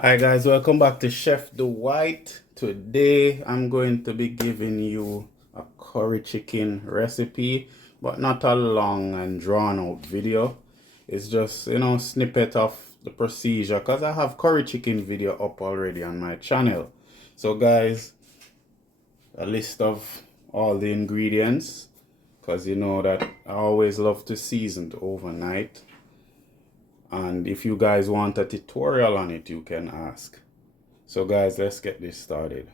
Hi guys, welcome back to Chef Dwight. Today I'm going to be giving you a curry chicken recipe, but not a long and drawn out video. It's just, snippet of the procedure because I have curry chicken video up already on my channel. So guys, a list of all the ingredients, because you know that I always love to season it overnight. And if you guys want a tutorial on it, you can ask. So guys, let's get this started.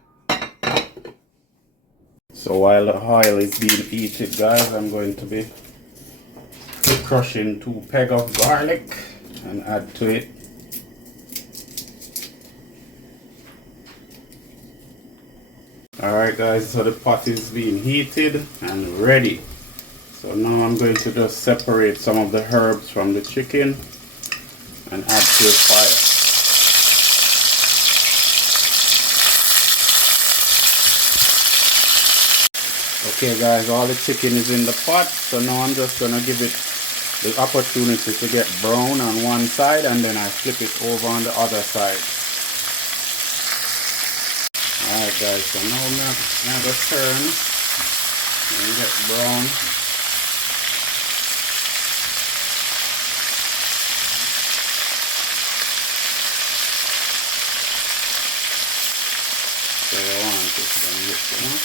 So while the oil is being heated, guys, I'm going to be crushing 2 pegs of garlic and add to it. Alright guys, so the pot is being heated and ready. So now I'm going to just separate some of the herbs from the chicken and add to the fire. Okay guys, all the chicken is in the pot, so now I'm just going to give it the opportunity to get brown on one side, and then I flip it over on the other side. Alright guys, so now I'm just turn and get brown. So I want it to mix, you know?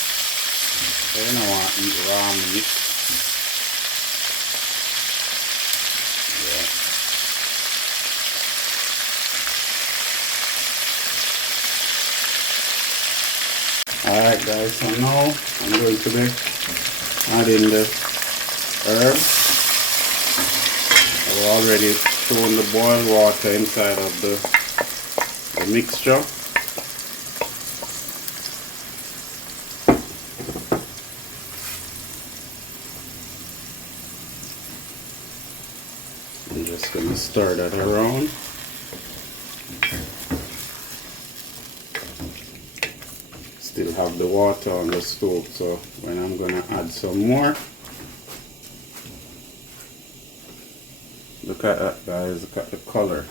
So you don't want to eat raw meat. Yeah. Alright guys, so now I'm going to be adding the herbs. I've already thrown the boiled water inside of the mixture. I'm just going to stir that around. Still have the water on the stove, so when I'm going to add some more. Look at that guys, look at the color.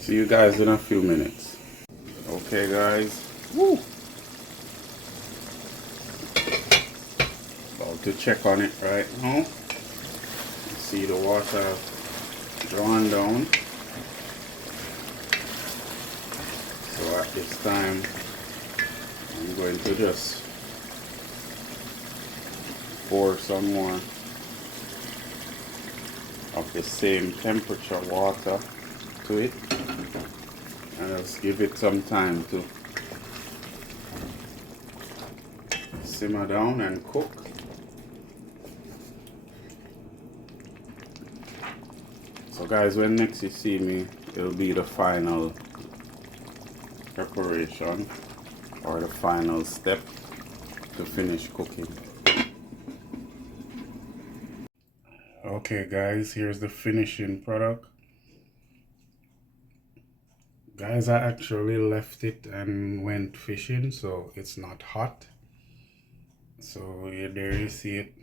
See you guys in a few minutes. Okay guys. Woo! About to check on it right now. See the water drawn down. So at this time I'm going to just pour some more of the same temperature water to it, and just give it some time to simmer down and cook. So guys, when next you see me, it'll be the final preparation or the final step to finish cooking. Okay guys, here's the finishing product. Guys, I actually left it and went fishing, so it's not hot. So there you see it.